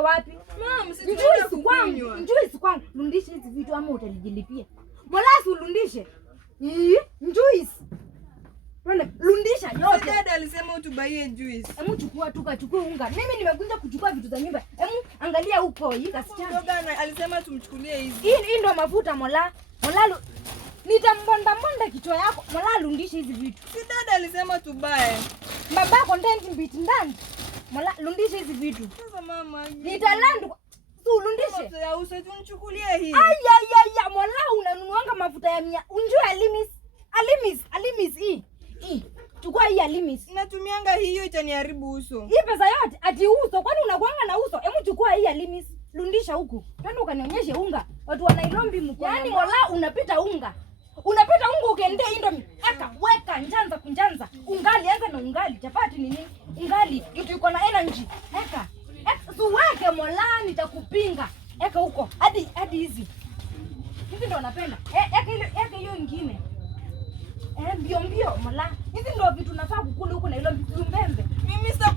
wapi? Mama, sijui kwangu. Njuisi kwangu. Rudisha hizi vitu ama utajilipia. Mola urudishe. Njuisi. Rudisha yote. Dada alisema utubaie juice. Hebu chukua unga. Mimi nimekuja kuchukua vitu za nyumba. Hebu angalia huko hii kasichana. Ndoga alisema tumchukulie hizi. Hii ndio mafuta Mola. Nitambonda kichwa yako. Mola rudisha hizi vitu. Si dada alisema tubae. Baba content bit ndani. Mola rudisha hizi vitu. Sasa mama. Nitalandu. Rudishe. Ya uso tumchukulie hii. Ay Mola unanunuanga mafuta ya 100. Unjua Alimis hii. Chukua hii Alimis. Natumianga hiyo itaniharibu uso. Hii pesa yote ati uso. Kwani unakuanga na uso? Hebu chukua hii Alimis. Rudisha huku. Twende ukanionyeshe unga. Watu wa Nairobi mko. Yaani Mola unapita unga. Ukiendea Indomie. Aka weka kunjanza. Ungali anza na ungali. Chapati ni nini? Ungali kitu iko na energy. Eka. Suweke Mola nitakupinga. Eka huko. Hadi hizi. Hizi ndio napenda. Eka hiyo nyingine. Mbio Mola. Hizi ndio vitu nafaa kukula huko na ile mbembe. Mimi sasa